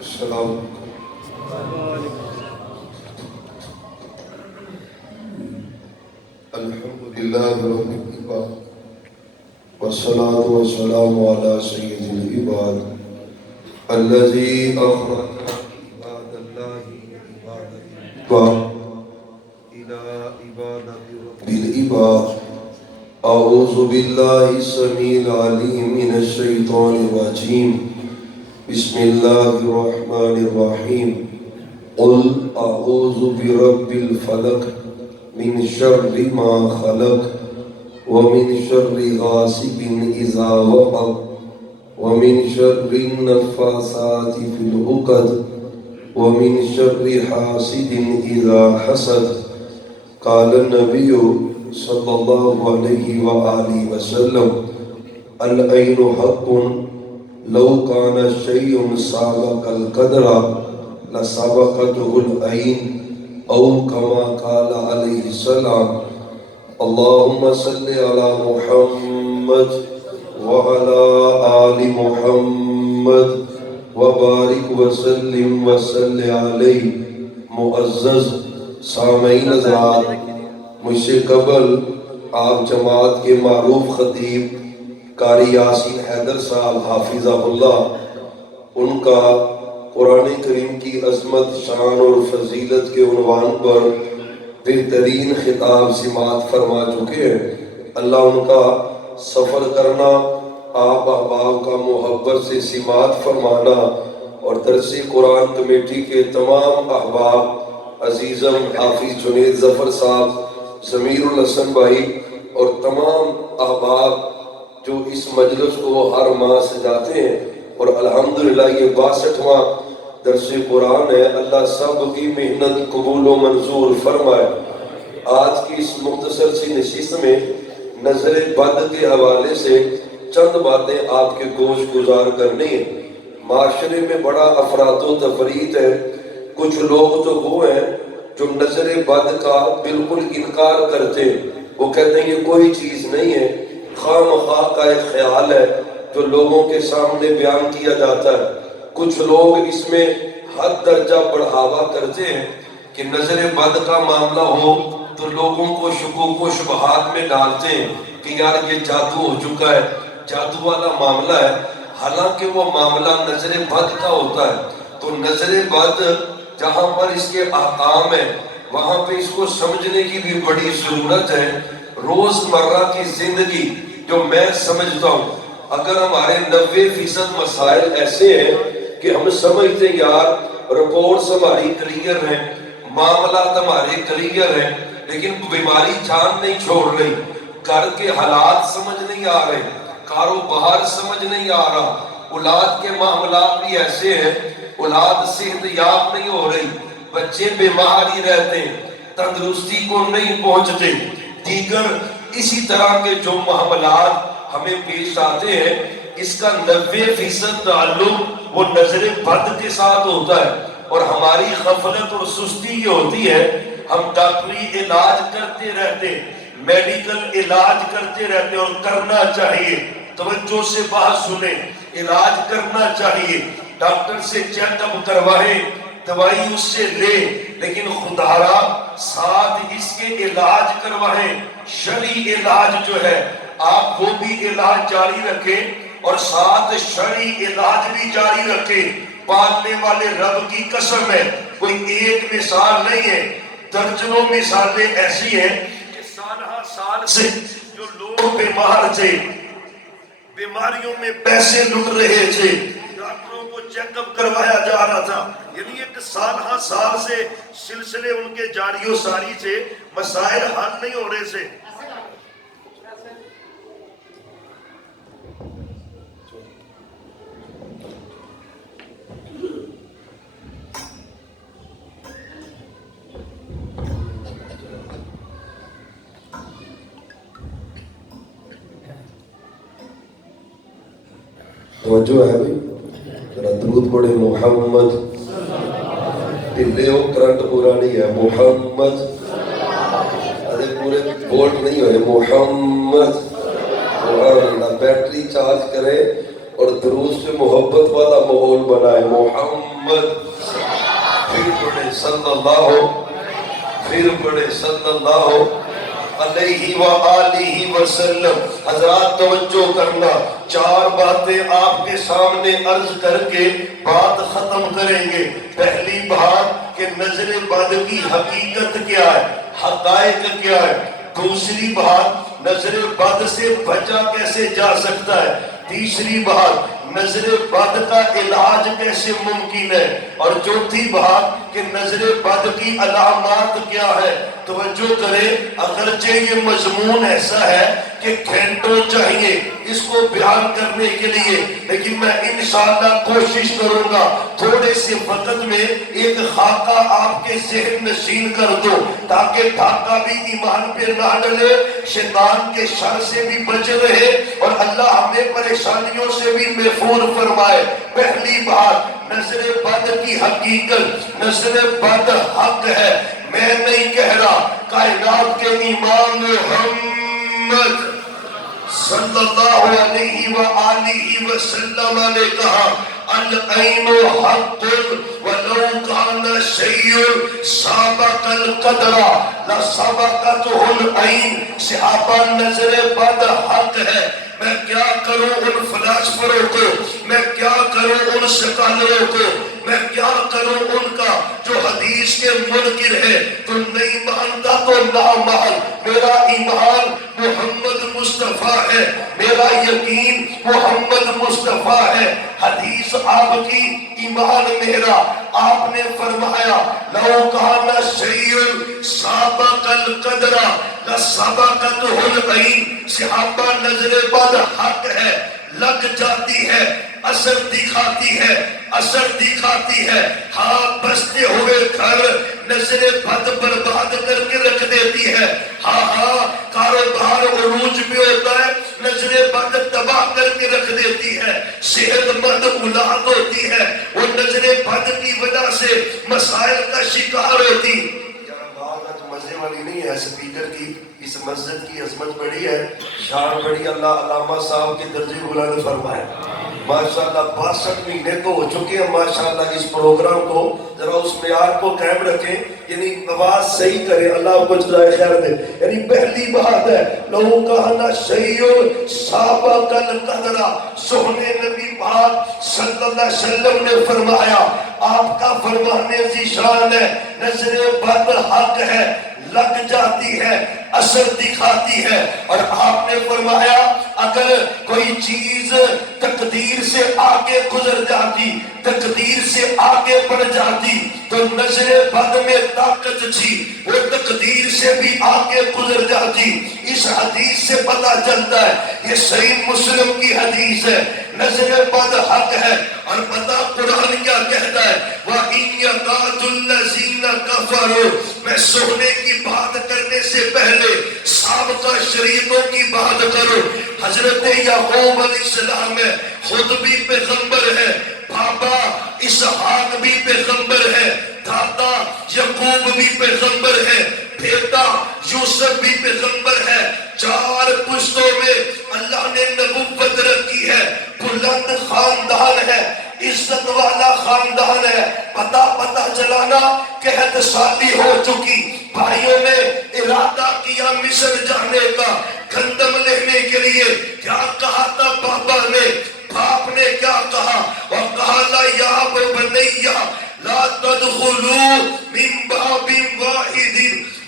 السلام الحمد لله رب العباد والصلاة والسلام على سيد العباد الذي أخرج عباد الله إلى عبادة رب العباد. أعوذ بالله السميع العليم من الشيطان الرجيم. بسم الله الرحمن الرحيم. قل أعوذ برب الفلق من شر ما خلق ومن شر غاسق إذا وقب ومن شر النفاثات في العقد ومن شر حاسد إذا حسد. قال النبي صلى الله عليه وآله وسلم العين حق لو كان شيء سابق القدر لسبقته العين أو كما قال عليه السلام. اللهم صل على محمد وعلى آل محمد وبارك وسلم وصل علیہ. معزز سامعین حضرات، مجھ سے قبل آپ جماعت کے معروف خطیب قاری یاسین حیدر صاحب حافظہ اللہ، ان کا قرآن کریم کی عظمت، شان اور فضیلت کے عنوان پر بہترین خطاب سماعت فرما چکے ہیں. اللہ ان کا سفر کرنا، آپ احباب کا محبت سے سماعت فرمانا اور درس قرآن کمیٹی کے تمام احباب، عزیزم حافظ جنید ظفر صاحب، ضمیر الحسن بھائی اور تمام احباب جو اس مجلس کو ہر ماہ سجاتے ہیں. اور الحمدللہ یہ 62واں درس قرآن ہے. اللہ سب کی محنت قبول و منظور فرمائے. آج کی اس مختصر سی نشست میں نظر بد کے حوالے سے چند باتیں آپ کے گوش گزار کرنی ہیں. معاشرے میں بڑا افراد و تفرید ہے. کچھ لوگ تو وہ ہیں جو نظر بد کا بالکل انکار کرتے ہیں. وہ کہتے ہیں یہ کوئی چیز نہیں ہے، خواہ مخواہ کا ایک خیال ہے جو لوگوں کے سامنے بیان کیا جاتا ہے. کچھ لوگ اس میں حد درجہ بڑھاوا کرتے ہیں کہ نظر بد کا معاملہ ہو تو لوگوں کو شکوک و شبہات میں ڈالتے ہیں کہ یار یہ جادو ہو چکا ہے، جادو والا معاملہ ہے، حالانکہ وہ معاملہ نظر بد کا ہوتا ہے. تو نظر بد جہاں پر اس کے احکام ہیں وہاں پہ اس کو سمجھنے کی بھی بڑی ضرورت ہے. روز مرہ کی زندگی جو میں سمجھتا ہوں، اگر ہمارے 90% مسائل ایسے ہیں کہ ہم سمجھتے ہیں یار رپورٹس ہماری کلیئر ہیں، معاملات ہمارے کلیئر ہیں، لیکن بیماری جان نہیں چھوڑ رہی، گھر کے حالات سمجھ نہیں آ رہے، کاروبار سمجھ نہیں آ رہا، اولاد کے معاملات بھی ایسے ہیں، اولاد صحت یاب نہیں ہو رہی، بچے بیمار ہی رہتے ہیں، تندرستی کو نہیں پہنچتے، دیگر اسی طرح کے جو معاملات ہمیں پیش آتے ہیں، اس کا 90% تعلق وہ نظر بد کے ساتھ ہوتا ہے. اور ہماری غفلت اور سستی یہ ہوتی ہے، ہم ڈاکٹری علاج کرتے رہتے، میڈیکل علاج کرتے رہتے. اور کرنا چاہیے، توجہ سے بات سنیں، علاج کرنا چاہیے، ڈاکٹر سے چیک اپ کروائیں، دوائی اس سے لے، لیکن خدا را ساتھ اس کے علاج کروائیں. شرعی علاج جو ہے آپ وہ بھی علاج جاری رکھیں اور ساتھ شرعی علاج بھی جاری رکھیں. پالنے والے رب کی قسم ہے، کوئی ایک مثال نہیں ہے، درجنوں مثالیں ایسی ہیں کہ سال سے جو لوگ بیمار تھے، بیماریوں میں پیسے لٹ رہے تھے، ڈاکٹروں کو چیک اپ کروایا جا رہا تھا، یعنی ایک سال سے سلسلے ان کے جاری و ساری تھے، مسائل حل نہیں ہو رہے تھے. توجہ ہے بھائی، ذرا درود پڑھے محمد. ٹھلے ہو، کرنٹ پورا نہیں ہے. محمد ارے پورے بولٹ نہیں ہوئے. محمد بیٹری چارج کرے اور درود سے محبت والا ماحول بنائے. محمد پھر پڑھے صلی اللہ پھر پڑھے صلی اللہ علیہ وآلہ وسلم. حضرات توجہ کرنا، 4 باتیں آپ کے سامنے عرض کر کے بات ختم کریں گے. پہلی بات کہ نظر بد کی حقیقت کیا ہے، حقائق کیا ہے. دوسری بات نظر بد سے بچا کیسے جا سکتا ہے. تیسری بات نظر بد کا علاج کیسے ممکن ہے. اور چوتھی بات کہ نظر بد کی علامات کیا ہے. توجہ کریں، اگرچہ یہ مضمون ایسا ہے کہ گھنٹوں چاہیے اس کو بیان کرنے کے لیے، لیکن میں انشاءاللہ کوشش کروں گا تھوڑے سے وقت میں ایک خاکہ آپ کے ذہن نشین کر دو، تاکہ ڈھاکہ بھی ایمان پہ نہ ڈلے، شیطان کے شر سے بھی بچ رہے اور اللہ ہمیں پریشانیوں سے بھی محفوظ فرمائے. پہلی بات نظر بد کی حقیقت. نظر بد حق ہے، میں نہیں کہہ رہا. کائنات کے امام محمد صلی اللہ علیہ وآلہ وسلم نے کہا العین حق ولو کان شیء سابق القدر لسبقته العین. صحابہ نظر بد حق ہے. میں کیا کروں ان فلاسفروں کو، میں کیا کروں ان سکالروں کو، میں کیا کروں ان کا جو حدیث کے منکر ہے. تو نہیں مانتا تو نہ مان. میرا ایمان محمد مصطفیٰ ہے، میرا یقین محمد مصطفیٰ ہے. حدیث آپ کی، ایمان میرا. آپ نے فرمایا لو کان شیء سابق القدر لسبقته العین. صحابہ نظر بد حق ہے، لگ جاتی ہے، اثر دکھاتی ہے، اثر دکھاتی ہے. ہاں بستے ہوئے گھر نظر بد برباد کر کے رکھ دیتی ہے. ہاں کاروبار عروج پہ ہوتا ہے، نظر بد تباہ کر کے رکھ دیتی ہے. صحت مند اولاد ہوتی ہے، وہ نظر بد کی وجہ سے مسائل کا شکار ہوتی. مزے والی نہیں ہے سپیکر کی، اس مسجد کی عظمت بڑی ہے، شان بڑی. اللہ علامہ صاحب کے درجے بلند فرمائے. ماشاءاللہ 62 مہینے تو ہو چکے ہیں ماشاءاللہ اس پروگرام کو. ذرا اس معیار کو قائم رکھیں، یعنی آواز صحیح کریں. اللہ کو جزائے خیر دے. یعنی پہلی بات ہے لو کہنا شیء سابق القدر. سونے نبی پاک صلی اللہ علیہ وسلم نے فرمایا، آپ کا فرمانے ذیشان ہے، نظر بد حق ہے، لگ جاتی ہے، اثر دکھاتی ہے. اور آپ نے فرمایا اگر کوئی چیز تقدیر سے آگے گزر جاتی، تقدیر سے آگے بڑھ جاتی، تو نظر بد میں طاقت تھی، وہ تقدیر سے بھی آگے گزر جاتی. اس حدیث سے پتہ چلتا ہے، یہ صحیح مسلم کی حدیث ہے، نظر بد حق ہے. اور پتہ قرآن کیا کہتا ہے، وَإِن يَكَادُ الَّذِينَ كَفَرُوا. میں سونے کی بات کرنے سے پہلے سابقہ شریعتوں کی بات کرو. حضرت یعقوب علیہ السلام ہے، خود بھی پیغمبر ہے، بابا اسحاق بھی پیغمبر ہے، دادا یعقوب بھی پیغمبر ہے، بیٹا یوسف بھی پیغمبر ہے. 4 پشتوں میں اللہ نے نبوت رکھی ہے. بلند خاندان ہے، عزت والا خاندان ہے. پتہ چلانا قحط سالی ہو چکی. بھائیوں نے ارادہ کیا مصر جانے کا، گندم لینے کے لیے. کیا کہا تھا بابا نے، باپ نے کیا کہا؟ وَقَالَ يَا بَنِيَّ لَا تَدْخُلُوا مِن بَابٍ وَاحِدٍ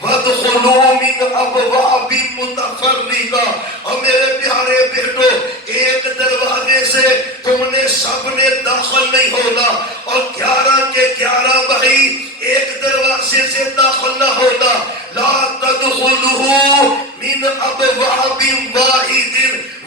وَادْخُلُوا مِنْ أَبْوَابٍ مُتَفَرِّقَةٍ. اور میرے پیارے بیٹو، ایک دروازے سے تم نے سب نے داخل نہیں ہونا، اور 11 کے 11 بھائی ایک دروازے سے داخل نہ ہونا. لا تدخلوا من ابواب واحد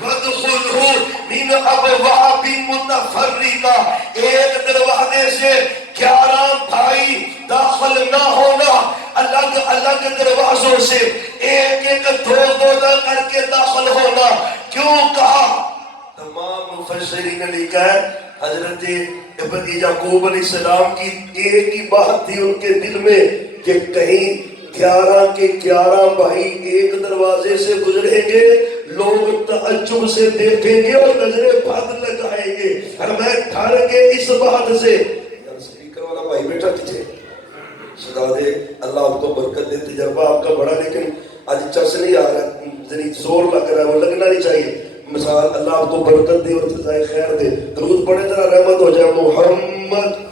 وادخلوا من ابواب متفرقہ. ایک دروازے سے 11 بھائی داخل نہ ہونا، الگ الگ دروازوں سے ایک ایک دو کر کے داخل ہونا. کیوں کہا؟ تمام مفسرین نے لکھا ہے حضرت یعقوب علیہ السلام کی ایک ہی بات تھی ان کے دل میں کہ کہیں 11 کے 11 بھائی ایک دروازے سے گزریں گے، لوگ تعجب سے دیکھیں گے اور نظریں بد لگائیں گے، اور میں ڈر کے اس بات سے سپیکر والا بھائی بیٹا پیچھے سدا دے، اللہ آپ کو برکت دے، تجربہ آپ کا بڑا، لیکن آج چس نہیں آ رہا، ذری زور لگ رہا ہے، وہ لگنا نہیں چاہیے۔ مثال اللہ آپ کو برکت دے اور جزائے خیر دے، درود پڑھے ذرا رحمت ہو جائے۔ محمد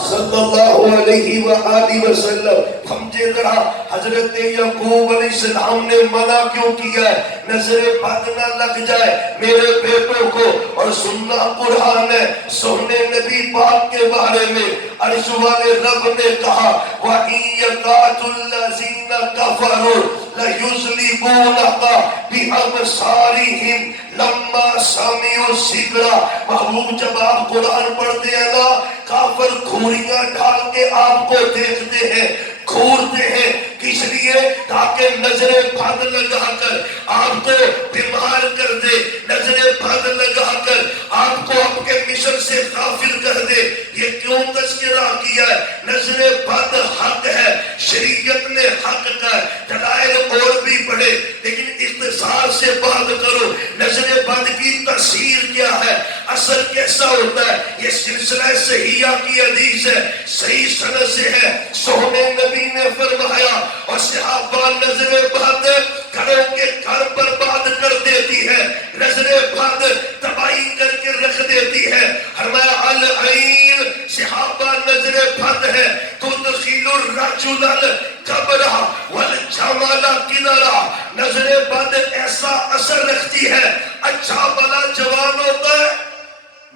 صلی اللہ علیہ وآلہ وسلم۔ سمجھے ذرا حضرت یعقوب علیہ السلام نے منع کیوں کیا ہے؟ نظر بد نہ لگ جائے میرے بیٹوں کو، اور سننا قرآن ہے، سونے نبی پاک کے بارے میں عرش والے رب نے کہا وَإِن يَكَادُ الَّذِينَ كَفَرُوا لَيُزْلِقُونَكَ بِأَبْصَارِهِمْ لَمَّا سَمِعُوا الذِّكْرَ۔ محبوب جب آپ قرآن پڑھتے ہیں نا، کافر گھوریاں ڈال کے آپ کو دیکھتے ہیں، گھورتے ہیں، کس لیے؟ تاکہ نظریں بد لگا کر آپ کو بیمار کر دے، نظریں بد لگا کر آپ کو آپ کے مشن سے غافل کر دے۔ یہ کیوں تذکرہ کیا ہے؟ نظریں بد حق ہے، شریعت نے حق کا دلائل اور بھی پڑھے، لیکن اختصار سے بات کرو۔ نظریں بد کی تاثیر کیا ہے، اثر کیسا ہوتا ہے؟ یہ سلسلہ صحیحہ کی حدیث ہے، صحیح سند سے ہے۔ سونے نبی نے فرمایا اور صحابہ نظر بد گھروں کے گھر برباد کر دیتی ہے، نظر بد تباہی کر کے رکھ دیتی ہے۔ فرمایا العین، صحابہ نظر بد ہے تدخل الرجل القبر والجمل قدرا، نظر بد ایسا اثر رکھتی ہے، اچھا بلا جوان ہوتا ہے،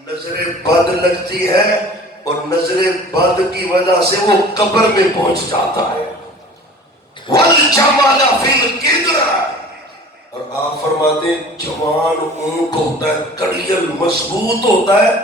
نظر بد لگتی ہے اور نظر بد کی وجہ سے وہ قبر میں پہنچ جاتا ہے۔ وَالْجَمَلَ فِي الْقِدْرَ، اور آپ فرماتے ہیں جوان اونٹ ہوتا ہے، کڑیل مضبوط ہوتا ہے،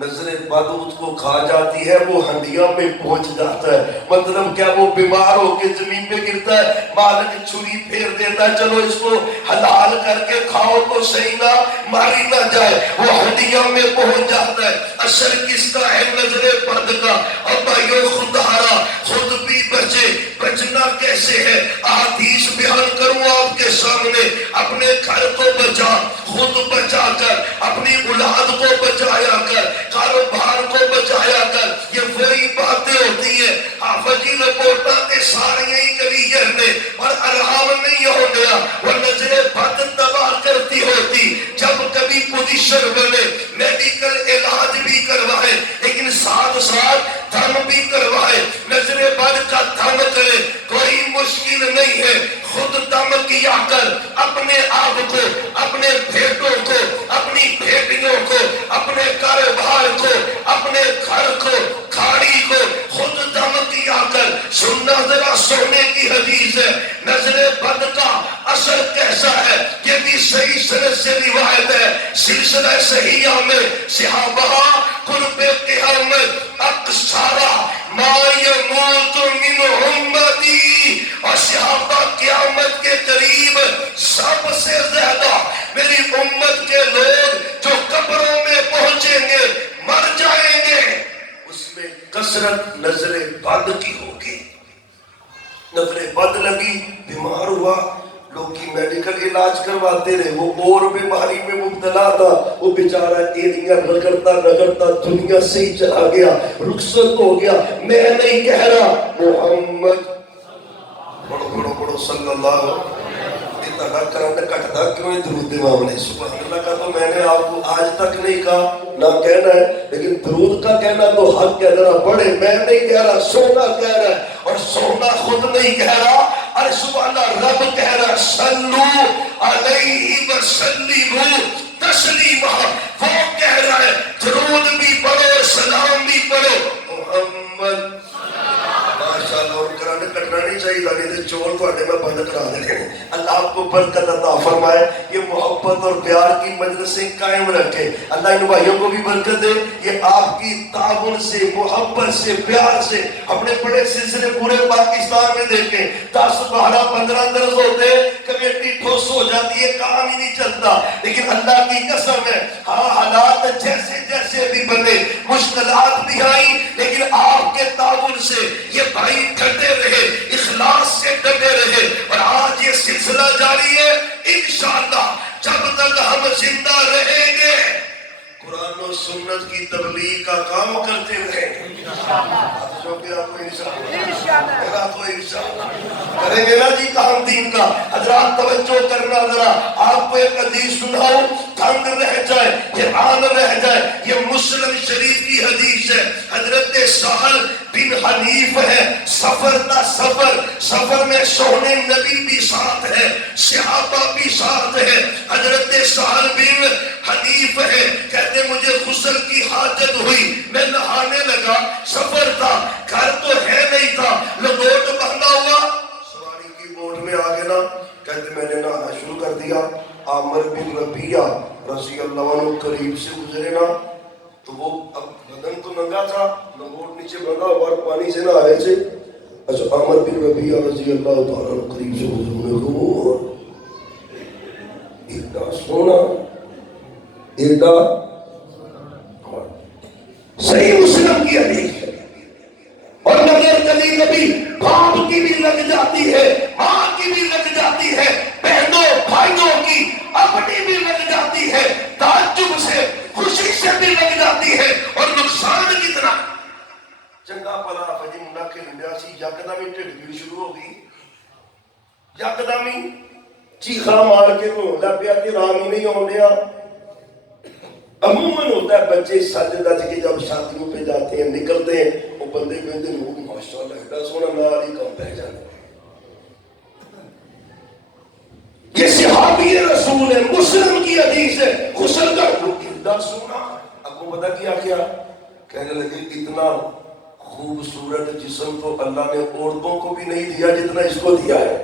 نظر بد اس کو کھا جاتی ہے، وہ ہنڈیاں میں پہنچ جاتا ہے۔ مطلب کیا؟ وہ بیمار ہو کے زمین پہ گرتا ہے، مالک چھری پھیر دیتا ہے، چلو اس کو حلال کر کے کھاؤ تو صحیح نہ ماری نہ جائے، وہ ہنڈیاں میں پہنچ جاتا ہے۔ اثر کس کا ہے؟ نظر بد کا۔ اور بھائیو خوددارا، خود بھی بچے، بچنا کیسے ہے؟ احادیث بیان کروں آپ کے سامنے، اپنے گھر کو بچا، خود بچا کر، اپنی اولاد کو بچایا کر، کاروبار کو بچایا کر۔ یہ وہی باتیں ہوتی ہیں، حافظ جی رپورٹاں تے ساری ہی کلیئر نے، اور آرام نہیں ہو گیا، وہ نظر بد تباہ کرتی ہوتی۔ جب کبھی پوزیشن بنے، میڈیکل علاج بھی کروائے، لیکن ساتھ ساتھ دم بھی کروائے، نظر بد کا دم کرے، کوئی مشکل نہیں ہے۔ خود دم کیا کر، اپنے آپ کو، اپنے بیٹوں کو، اپنی بیٹیوں کو، اپنے کاروبار کو، اپنے گھر کو، کھاڑی کو خود دم کیا کر۔ سننا ذرا سونے کی حدیث ہے، نظر بد کا اثر کیسا ہے؟ یہ بھی صحیح سند سے روایت ہے، سلسلہ صحیحہ میں صحابہ قرب قیامت اکثارا ما یموت من امتی، اور صحابہ قیامت کے قریب سب سے زیادہ میری امت کے لوگ جو قبروں میں پہنچیں گے، مر جائیں گے، اس میں کثرت نظر بد کی ہوگی۔ نظر بد لگی، بیمار ہوا، لوگ کی میڈیکل علاج کرواتے رہے، وہ اور بیماری میں مبتلا تھا، وہ بیچارہ ایڑیاں رگڑتا رگڑتا دنیا سے ہی چلا گیا، رخصت ہو گیا۔ میں نہیں کہہ رہا، محمد بڑو بڑو بڑو صلی اللہ اتنا کرنا کٹتا کیوں ہے درود معاملے؟ سبحان اللہ کا تو میں نے آپ کو آج تک نہیں کہا، نہ کہنا ہے، لیکن درود کا کہنا تو حق کہہ رہا پڑھے۔ میں نہیں کہہ رہا، سونا کہہ رہا ہے، اور سونا خود نہیں کہہ رہا، عرش والا رب کہہ رہا ہے صلو علیہ وسلموا تسلیما۔ وہ کہہ رہا ہے درود بھی پڑھو، سلام بھی پڑھو، محمد ماشاءاللہ۔ اور کرانے کٹنا نہیں چاہیے، نہیں تو چول کو میں بند کرا دیں۔ اللہ آپ کو برکت عطا فرمائے، یہ محبت اور پیار کی مجلسیں قائم رکھے، اللہ ان بھائیوں کو بھی برکت دے۔ یہ آپ کی تعاون سے، محبت سے، پیار سے اپنے بڑے سلسلے پورے پاکستان میں دیکھیں، 10 12 15 درس ہوتے، کمیٹی ٹھوس ہو جاتی ہے، کام ہی نہیں چلتا، لیکن اللہ کی قسم ہے ہاں حالات جیسے جیسے بھی بنے، مشکلات بھی آئی، لیکن آپ کے تعاون سے یہ بھائی ڈٹے رہے، اخلاص سے ڈٹے رہے، اور آج یہ سلسلہ جاری ہے۔ انشاءاللہ و سنت کی تبلیغ کا کام کرتے رہیں کریں گے نا جی کام دین کا. حضرات توجہ کرنا ذرا, آپ کو ایک حدیث سناؤ, تنگ رہ جائے, حیران رہ جائے. یہ مسلم شریف کی حدیث ہے. حضرت سہل بن حنیف ہے, سفر کا سفر میں سونے نبی بھی ساتھ ہے, صحابہ بھی ساتھ ہے. حضرت سہل بن حنیف ہے, کہتے مجھے غسل کی حاجت ہوئی, میں نہانے لگا, سفر تھا, گھر تو ہے نہیں تھا, لنگوٹ باندھا ہوا, سواری کی بوٹ میں آگے نا, کہتے میں نے نہانا شروع کر دیا. عامر بن ربیعہ رضی اللہ عنہ قریب سے گزرے نا, تو وہ اب بدن تو ننگا تھا, لنگوٹ نیچے بندھا ہوا اور پانی سے نہ آ رہے تھے. اچھا عامر بن ربیعہ رضی اللہ تعالیٰ عنہ قریب سے گزرنے کو ایڈا سونا, ایڈا صحیح مسلم کی حدیث ہے. اور نظر کبھی کبھی باپ کی بھی لگ جاتی ہے, ماں کی بھی لگ جاتی ہے, بہنوں بھائیوں کی اپنی بھی لگ جاتی ہے, تعجب سے خوشی سے بھی لگ جاتی ہے. اور نقصان کتنا چنگا پلا فجی منڈا کے لنڈیا سی, یکدم ٹھڈ پیڑ شروع ہو گئی, یکدم چیخا مار کے تو پیا کہ رام ہی نہیں آن ڈیا. عموماً ہوتا ہے بچے سج دج کے جب شادیوں پہ جاتے ہیں نکلتے ہیں, وہ بندے کہتے ہیں ماشاءاللہ ایڈا سونا نال ہی کم پہ جانے. یہ صحابی رسول ہے, مسلم کی حدیث ہے, غسل کا ایڈا سونا. اب کو پتا کیا کیا کہنے لگے اتنا خوبصورت جسم تو اللہ نے عورتوں کو بھی نہیں دیا جتنا اس کو دیا ہے,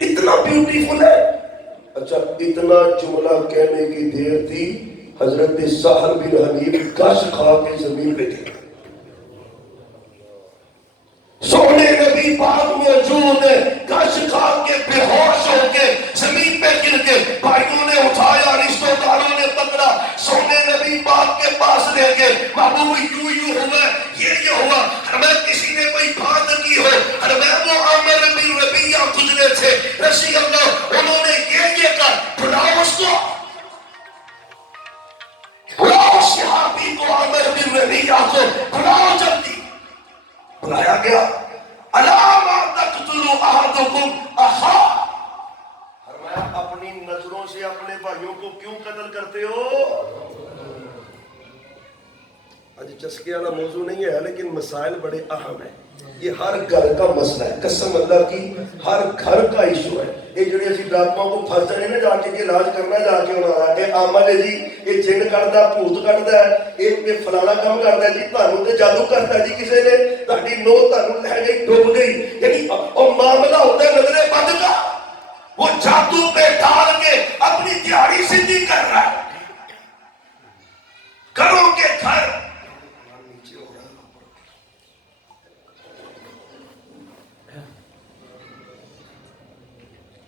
اتنا بیوٹیفل ہے. اچھا اتنا جملہ کہنے کی دیر تھی, حضرت سہل بن حنیف گش کھا کے زمین پہ گر, سونے نبی پاک موجود ہے, گش کھا کے بے ہوش ہو کے زمین پہ گر کے, بھائیوں نے اٹھایا, رشتہ داروں نے پکڑا, سونے نبی پاک کے پاس لے گئے. محبوب یوں ہوا, یہ ہوا, ہمیں کسی نے کوئی بات کی ہو, ہمیں وہ عامر بن ربیعہ گزرے تھے رضی اللہ, انہوں نے یہ کہا بلاؤ اس کو, بلاؤ صحابی کو, عامر بن ربیعہ کو بلاؤ جلدی. بلایا گیا. الا تقتلوا احدکم اخا, فرمایا اپنی نظروں سے اپنے بھائیوں کو کیوں قتل کرتے ہو. آج چسکے والا موضوع نہیں ہے لیکن مسائل بڑے اہم ہیں. یہ ہر گھر کا مسئلہ ہے, قسم اللہ کی ہر گھر کا ایشو ہے. یہ جڑے اسی ڈاکواں کو پھنس جانے نا جا کے علاج کرنا, جا کے انہاں کہ آما جی یہ جن کردا بھوت کڈدا ہے, یہ فلانا کام کردا ہے جی, تانوں تے جادو کردا جی کسے نے, تہاڈی نو تانوں لے گئی ڈوب گئی. یعنی او معاملہ ہوتا ہے نظر بد کا, وہ جادو پہ ڈال کے اپنی دیہڑی سیدھی کر رہا ہے. گھروں کے گھر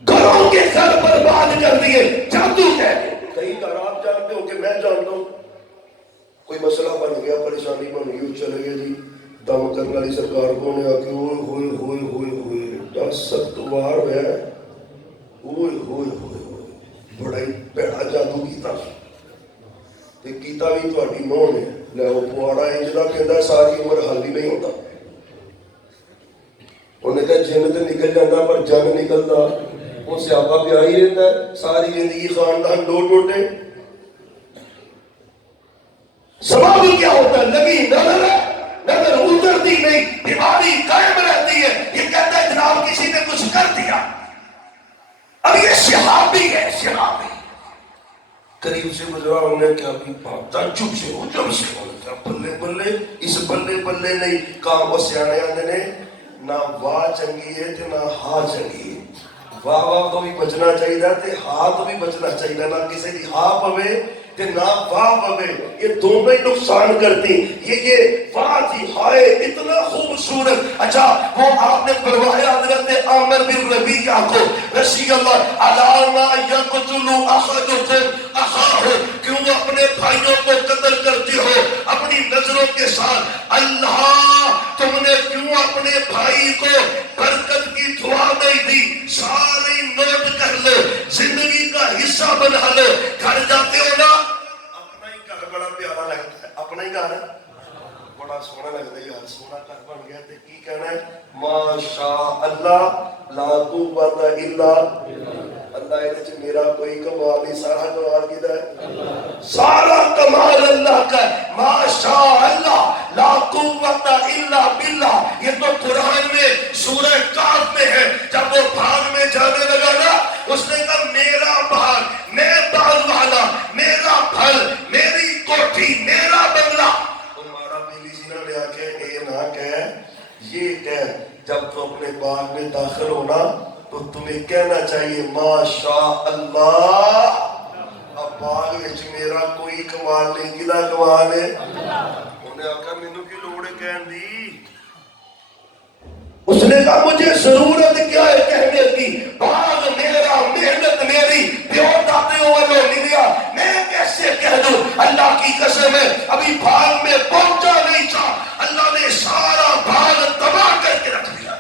گھروں کے گھر برباد کر دیے جادو کہہ کے. کئی گھر آپ جانتے ہو کہ میں جانتا ہوں, کوئی مسئلہ بن گیا, پریشانی بن گئی, چلے گئے جی دم کرنے والی سرکار کو نے آ کے ہوئے ہوئے ہوئے ہوئے ہوئے 10 وار ہے, ہوئے ہوئے ہوئے ہوئے بڑا ہی پیڑا جادو کیتا. کیتا بھی تہاڈی نوہ نے, لے وہ پواڑا انجدا کہندا ساری عمر حل ہی نہیں ہوتا. انہیں کہا جن تے نکل جاتا پر جن نکلتا, وہ سیاپا پیا ہی رہتا ہے, ساری زندگی خاندان دو ٹوٹے. سبب کیا ہوتا ہے, لگی نظر اترتی نہیں, بیماری قائم رہتی ہے. یہ کہتا ہے جناب کسی نے کچھ کر دیا. اب یہ صحابی ہے, صحابی قریب سے گزرا, انہوں نے کیا بھی تعجب سے عجب سے بلے بلے, اس بلے بلے نہیں کام. وہ سیانے آندے نے نہ واہ چنگی ہے تے نہ ہاں چنگی ہے. واہ واہ تو بھی بچنا چاہیے تے ہاں تو بھی بچنا چاہیے, نہ کسی کی ہاں پوے تے نہ واہ پوے, یہ دونوں ہی نقصان کرتی. یہ واہ تھی ہائے اتنا خوبصورت. اچھا وہ آپ نے فرمایا حضرت عامر بن ربیعہ کو رضی اللہ علاما یقتلوا احدکم اخاہ, کیوں اپنے بھائیوں کو قتل کرتے ہو اپنی نظروں کے ساتھ. اللہ تم نے کیوں اپنے بھائی کو برکت کی دعا نہیں دی. سارے نوٹ کر لو, زندگی کا حصہ بنا لو. گھر جاتے ہو نا, اپنا ہی گھر بڑا پیارا گھر بڑا سونا لگتا ہے یار سونا گھر بن گیا تے کی کہنا ہے ماشاء اللہ لا قوت الا اللہ یہ میرا کوئی کمال نہیں سارا کمال کدھر ہے سارا کمال اللہ کا ہے ماشاء اللہ لا قوت الا باللہ یہ تو قرآن میں سورہ کاف میں ہے جب وہ بھاگ میں جانے لگا نا اس نے کہا میرا باغ میں باغ والا میرا پھل میری کوٹھی میرا بنگلہ تمہارا بیلی سینہ لے آکے اے نہ کہہ یہ کہہ جب تو اپنے باغ میں داخل ہونا تو تمہیں کہنا چاہیے ماشاء اللہ اب باغ وچ میرا کوئی کمال نہیں کدا کمال ہے انہیں آقا مینوں کی لوڑ ہے کہن دی اس نے کہا مجھے ضرورت کیا ہے کہنے کی باغ میرا محنت میری پیو دادیوں والوں ملیا میں کیسے کہہ دوں اللہ کی قسم ہے ابھی باغ میں پہنچا نہیں تھا اللہ نے سارا باغ تباہ کر کے رکھ دیا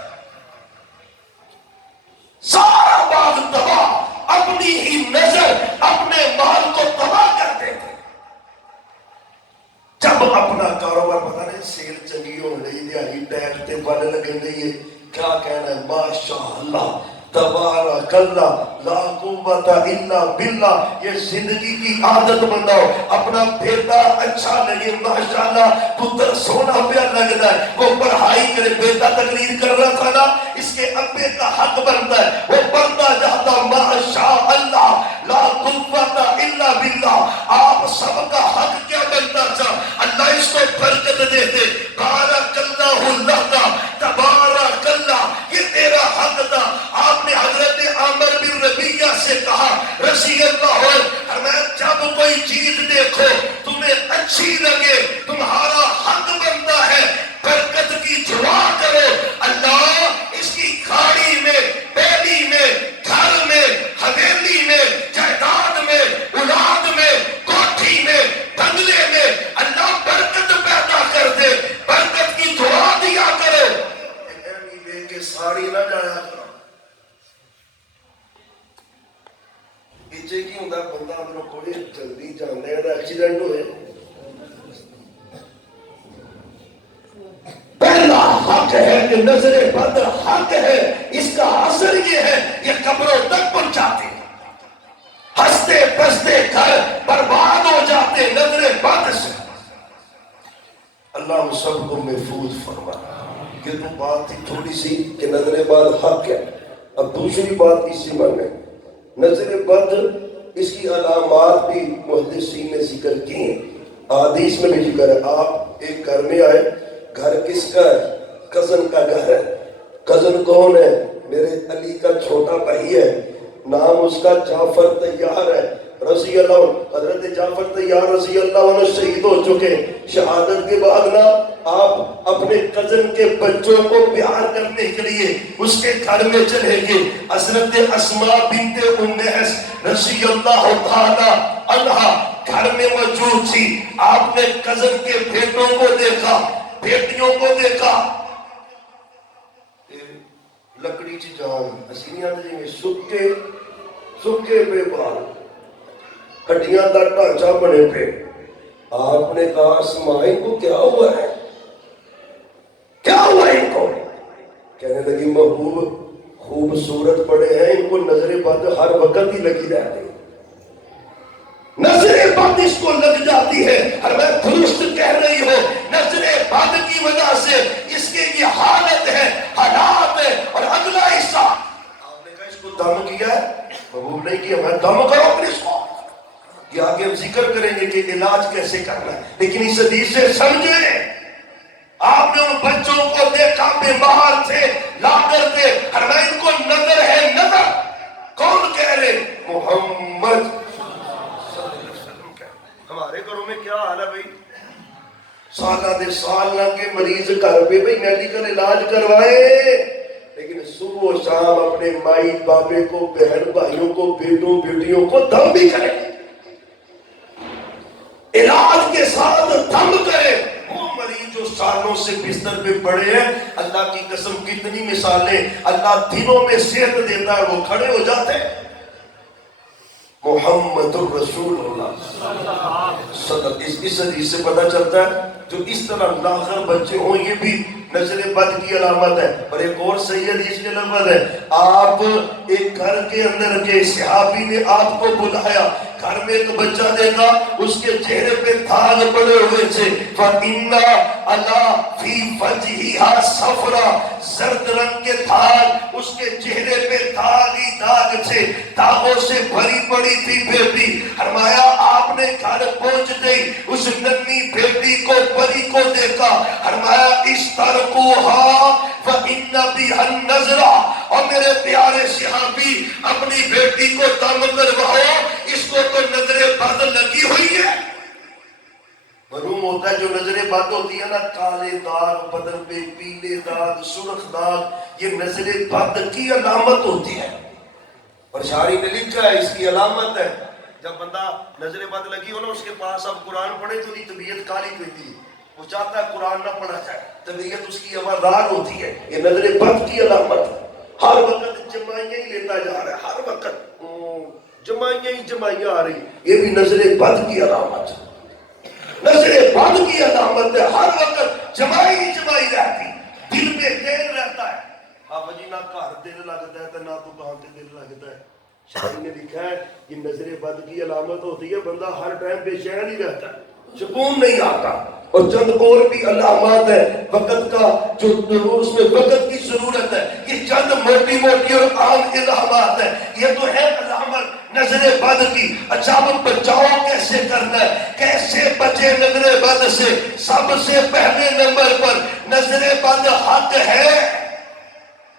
سارا باغ تباہ اپنی ہی نظر اپنے مال کو تباہ کر دیتے جب اپنا کاروبار پتا نہیں سیل چنگی ہونے لئی دیاری ٹیک تے بل لگے لئے کیا کہنا ہے ماشاءاللہ تبارک اللہ لا قوت الا باللہ یہ زندگی کی عادت بناؤ اپنا بیٹا اچھا لگے ماشاءاللہ پتر سونا پیا لگتا ہے وہ پڑھائی کرے بیٹا تقریر کر رہا تھا نا اس کے ابے کا حق بنتا ہے وہ پڑھتا جاتا ماشاءاللہ لا قوت الا باللہ آپ سب کا حق کیا بنتا تھا اللہ اس کو برکت دیتے بارک اللہ اللہ کا تبارک اللہ یہ تیرا حق تھا آپ نے حضرت عامر بن ربیعہ سے کہا رضی اللہ عنہ ہمیں جب کوئی چیز دیکھو تمہیں اچھی لگے تمہارا حق بنتا ہے برکت کی دعا کرو اللہ اس کی کھاڑی میں بیلی میں گھر میں حویلی میں جائیداد میں اولاد میں کوٹھی میں بنگلے میں اللہ برکت پیدا کر دے برکت کی دعا دیا کرو لے کے ساڑی نہ جایا کرو پیچھے کی ہوتا بندہ اندروں کوئی جلدی جاننے کا ایکسیڈنٹ ہوئے پہلا حق ہے کہ نظر بد حق ہے اس کا اثر یہ ہے یہ قبروں تک پہنچاتے ہنستے بستے گھر برباد ہو جاتے نظر بد سے اللہ ہم سب کو محفوظ فرما یہ تو بات تھی تھوڑی سی کہ نظر بد حق ہے اب دوسری بات اسی من ہے نظر بد اس کی علامات بھی محدثین نے ذکر کی ہیں حدیث میں بھی ذکر ہے آپ ایک گھر میں آئے گھر کس کا ہے کزن کا گھر ہے کزن کون ہے میرے علی کا چھوٹا بھائی ہے نام اس کا جعفر طیار ہے رضی اللہ عنہ حضرت جعفر طیار رضی اللہ عنہ شہید ہو چکے شہادت کے بعد نا آپ اپنے کزن کے بچوں کو پیار کرنے کے لیے اس کے گھر میں چلے گئے حضرت اسماء بنت امیس رضی اللہ تعالی عنہا گھر میں موجود تھی آپ نے کزن کے بیٹوں کو دیکھا بیٹیوں کو دیکھا لکڑی چی جان اسینیاں جی میں سکے پہ بال ہڈیاں دا ڈھانچہ بنے پہ آپ نے کہا اسماء ان کو کیا ہوا ہے کیا ہوا ان کو کہنے لگی محبوب خوبصورت پڑے ہیں ان کو نظر بد ہر وقت ہی لگی رہتی نظر بد اس کو لگ جاتی ہے اور میں درست کہہ رہی ہوں نظر بد کی وجہ سے اس کے یہ حالت ہے حالات ہے اور اگلا حصہ آپ نے کہا اس کو دم کیا ہے محبوب نہیں کیا میں دم کرو اپنے اس کو یہ آگے ہم ذکر کریں گے کہ علاج کیسے کرنا ہے لیکن اس حدیث سے سمجھیں آپ نے ان بچوں کو دیکھا بیمار تھے لا کر دے اور میں ان کو نظر ہے نظر کون کہہ رہے محمد ہمارے گھروں میں کیا حال ہے بھائی سالہ دے سالہ کے مریض گھر پہ بھائی میڈیکل علاج کروائے لیکن صبح و شام اپنے مائی بابے کو بہن بھائیوں کو بیٹوں بیٹیوں کو دم بھی کرے علاج کے ساتھ دم کرے وہ مریض جو سالوں سے بستر پہ پڑے ہیں اللہ کی قسم کتنی مثالیں اللہ دنوں میں صحت دیتا ہے وہ کھڑے ہو جاتے ہیں محمد الرسول اللہ اس حدیث سے پتہ چلتا ہے جو اس طرح لاغر بچے ہوں یہ بھی نظر بد کی علامت ہے. اور ایک اور صحیح حدیث کے لفظ ہے، آپ ایک گھر کے اندر کے صحابی نے آپ کو بلایا، گھر میں ایک بچہ دیکھا، اس کے چہرے پہ داغ پڑے ہوئے تھے. فَإِنَّ عَلَى فِي وَجْهِهَا صَفْرًا، زرد رنگ کے داغ، اس کے چہرے پہ داغ ہی داغ تھے، داغوں سے بھری پڑی تھی بیٹی. فرمایا آپ نے گھر پہنچتے ہی اس ننھی بیٹی کو پری کو دیکھا، فرمایا استرقوها فإن بها النظر، اور میرے پیارے صحابی اپنی بیٹی کو دم کرواؤ، اس کو تو نظر بد لگی ہوئی ہے. معلوم ہوتا ہے جو نظر بد ہوتی ہے نا، کالے داغ بدن پہ، پیلے داغ، سرخ داغ، یہ نظر بد کی علامت ہوتی ہے. اور شاعری نے لکھا ہے اس کی علامت ہے جب بندہ نظر بد لگی ہو نا، اس کے پاس اب قرآن پڑھے تو نہیں طبیعت کالی ہوتی ہے، وہ چاہتا ہے قرآن نہ پڑھا جائے، طبیعت اس کی ہوادار ہوتی ہے. یہ نظر بد کی علامت ہے. ہر وقت جمائیاں ہی لیتا جا رہا ہے، ہر وقت جمائیاں آ رہی، یہ بھی نظر بد کی علامت ہے. نظر بد کی علامت ہے، ہر وقت جمائی رہتی، دل میں دیر رہتا ہے. آپ جی نہ گھر دل لگتا ہے تو نہ دکان تے دل لگتا ہے. شاعر نے لکھا ہے یہ نظر بد کی علامت ہوتی ہے، بندہ ہر ٹائم بے چین ہی رہتا ہے، سکون نہیں آتا. اور چند اور بھی علامات ہے وقت کا، جو اس میں وقت کی ضرورت ہے. یہ چند موٹی موٹی اور عام علامات ہے، یہ تو ہے علامت نظر بد کی. اچھا اب بچاؤ کیسے کرنا ہے، کیسے بچے نظر بد سے؟ سب سے پہلے نمبر پر نظر بد حق ہے،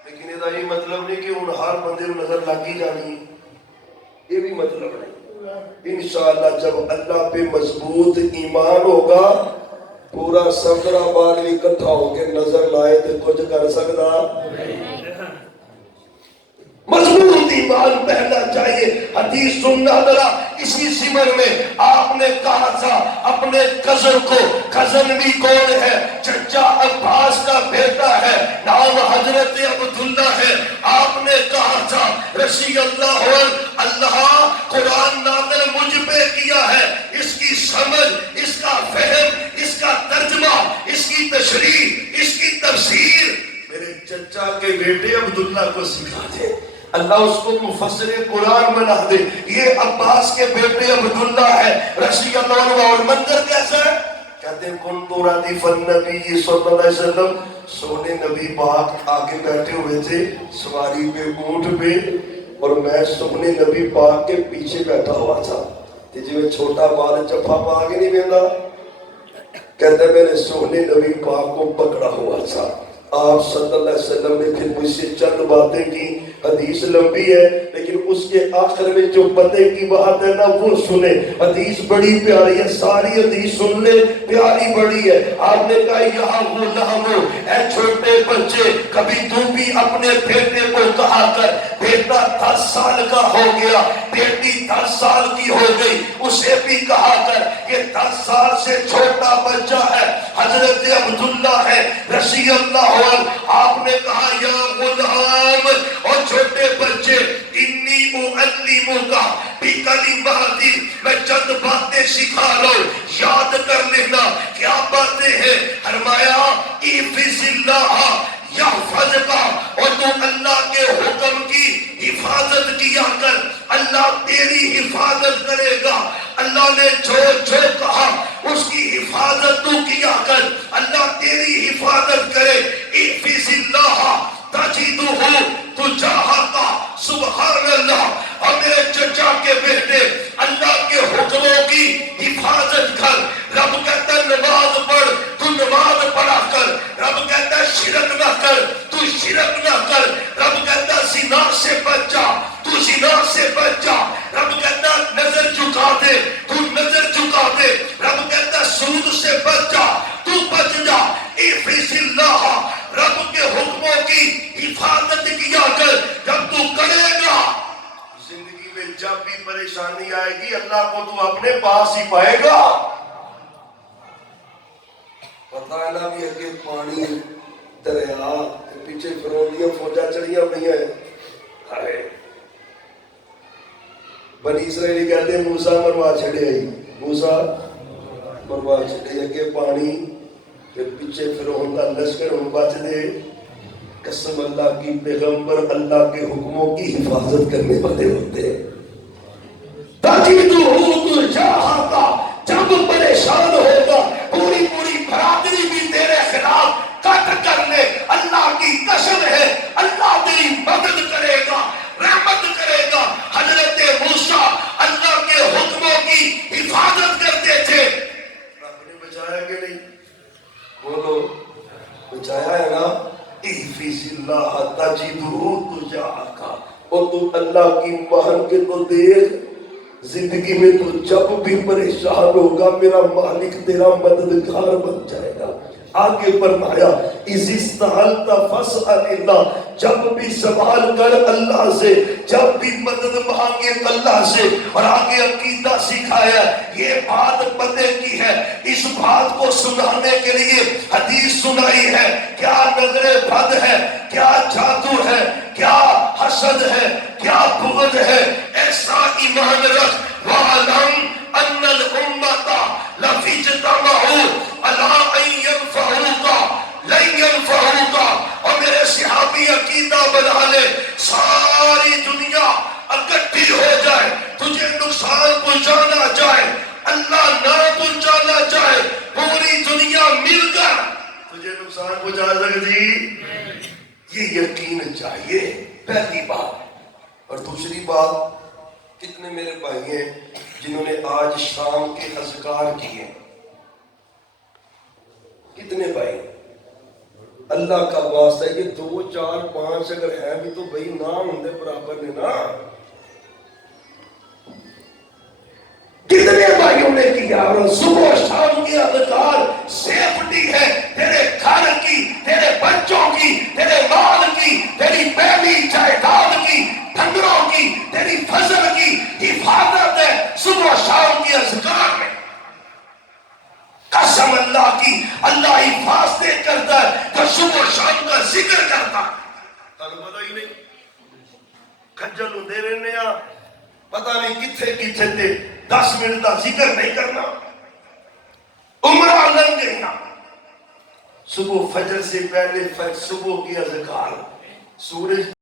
لیکن یہ مطلب نہیں کہ ہوں ہر بندے کو نظر لگ ہی جانی، یہ بھی مطلب نہیں. انشاءاللہ جب اللہ پہ مضبوط ایمان ہوگا، پورا سفر آباد بھی اکٹھا ہو کے نظر لائے تو کچھ کر سکتا. مضبوط ایمان پہنا چاہیے. حدیث سننا ذرا اسی سمر میں آپ نے کہا تھا اپنے کزن کو، کزن بھی کون ہے؟ چچا عباس کا بیٹا ہے، نام حضرت عبداللہ ہے. آپ نے کہا تھا رضی اللہ عنہ، اللہ قرآن نازل مجھ پہ کیا ہے، اس کی سمجھ، اس کا فہم، اس کا ترجمہ، اس کی تشریح، اس کی تفسیر میرے چچا کے بیٹے عبداللہ کو سکھا دے، اللہ اس کو مفسر قرآن بنا دے. یہ عباس کے بیٹے عبداللہ ہے رضی اللہ عنہ. اور منظر کیسا ہے؟ کہتے ہیں کنت ردیف النبی صلی اللہ علیہ وسلم، سونے نبی پاک آگے بیٹھے ہوئے تھے سواری پہ، اونٹ پہ، اور میں سونے نبی پاک کے پیچھے بیٹھا ہوا تھا. جی میں چھوٹا بال چپا پا کے نہیں بیٹھا، کہتے ہیں میں نے سونے نبی پاک کو پکڑا ہوا تھا. آپ صلی اللہ علیہ وسلم نے پھر مجھ سے چند باتیں کی. حدیث لمبی ہے لیکن اس کے آخر میں جو پتے کی بات ہے نا وہ سنے. حدیث بڑی پیاری ہے، ساری حدیث سن لے، پیاری بڑی ہے. آپ نے کہا یہاں غلامو، اے چھوٹے بچے، کبھی تو بھی اپنے بیٹے کو کہا کر بیٹا 10 سال کا ہو گیا، بیٹی 10 سال کی ہو گئی، اسے بھی کہا کر یہ 10 سال سے چھوٹا بچہ ہے، حضرت عبداللہ ہے رضی اللہ عنہ. آپ نے کہا یا غلام، اور چھوٹے بچے، انی اعلمک بکلمات، میں چند باتیں سکھا رہا ہوں، یاد کر لینا. کیا باتیں ہیں؟ فرمایا احفظ اللہ یحفظک، اور تو اللہ کے حکم کی حفاظت کیا کر، اللہ تیری حفاظت کرے گا. اللہ نے جو کہا اس کی حفاظت تو کیا کر، اللہ تیری حفاظت کرے. احفظ اللہ تجدہ تجاہک، سبحان اللہ. اور میرے چچا کے بیٹے اللہ کے حکموں کی حفاظت کر. رب کہتا ہے نماز پڑھ، تو نماز پڑھا کر. رب کہتا ہے شرک نہ کر، تو شرک نہ کر. رب کہتا ہے زنا سے بچ جا، تو زنا سے بچ جا. رب کہتا ہے نظر جھکا دے، تو نظر جھکا دے. رب کہتا ہے سود سے بچ جا، تو بچ جا. احفظ اللہ، رب کے حکموں کی حفاظت کیا کر. جب تو کرے گا زندگی میں جب بھی پریشانی آئے گی اللہ کو تو اپنے پاس ہی پائے گا. پتہ ہے نا بھی اگے پانی دریا پیچھے فرعونیاں فوجاں چڑھیاں پہ ہیں. بنی اسرائیلی کہتے ہیں موسیٰ مروا چھڑے آئی، موسیٰ پرواہ چلے اگے پانی کہ پیچھے فرعون دا لشکر ہوں بچ دے. قسم اللہ کی، پیغمبر اللہ کے حکموں کی حفاظت کرنے والے ہوتے ہیں. جب پریشان ہوگا پوری پوری برادری بھی تیرے خلاف کٹ کر لے، اللہ کی قسم ہے اللہ تیری مدد کرے گا، رحمت کرے گا. حضرت موسیٰ اللہ کے حکموں کی حفاظت کرتے تھے. رب نے بچایا کہ نہیں؟ بولو بچایا ہے نا. احفظ اللہ تجدہ تجاہک، اور تو اللہ کی مان کے تو دیکھ زندگی میں تو جب بھی پریشان ہوگا میرا مالک تیرا مددگار بن جائے گا. آگے فرمایا اذ استعنت فاسأل اللہ، جب بھی سوال کر اللہ سے، جب بھی مدد مانگے اللہ سے. اور آگے عقیدہ سکھایا، یہ بات پتے کی ہے، اس بات کو سنانے کے لیے حدیث سنائی ہے. کیا نظر بد ہے، کیا جادو ہے، کیا حسد ہے، کیا بغض ہے. ایسا ایمان رکھ، وَعَلَمْ أَنَّ الْأُمَّةَ لَفِي اجْتَمَعُوا عَلَىٰ أَن يَنفَعُوكَ لَن يَنفَعُوكَ. اور میرے صحابی عقیدہ بنا لے، ساری دنیا اکٹھی ہو جائے تجھے نقصان پہنچانا چاہے، اللہ نہ پہنچانا چاہے، پوری دنیا مل کر تجھے نقصان پہنچا سکتی. یہ یقین چاہیے پہلی بات. اور دوسری بات، کتنے میرے بھائی ہیں جنہوں نے آج شام کے اذکار کیے؟ کتنے بھائی؟ اللہ کا واسطہ ہے، یہ 2 4 5 اگر ہیں بھی تو بھائی نام ہوں برابر نے نا. کتنے بھائیوں نے کیا؟ اور صبح و شام کی اذکار سیفٹی ہے تیرے گھر کی، تیرے بچوں کی، تیرے مال کی، تیری پہلی جائیداد کی، ڈنگروں کی، تیری فصل کی حفاظت ہے صبح و شام کی اذکار میں. قسم اللہ کی، اللہ حفاظتیں کرتا ہے تو صبح و شام کا ذکر کرتا. تمہیں پتہ ہی نہیں، کھجل ہوتے رہنے پتہ نہیں کتھے کتھے تے 10 منٹ کا ذکر نہیں کرنا. عمرہ لگ گئی صبح فجر سے پہلے صبح کی اذکار، سورج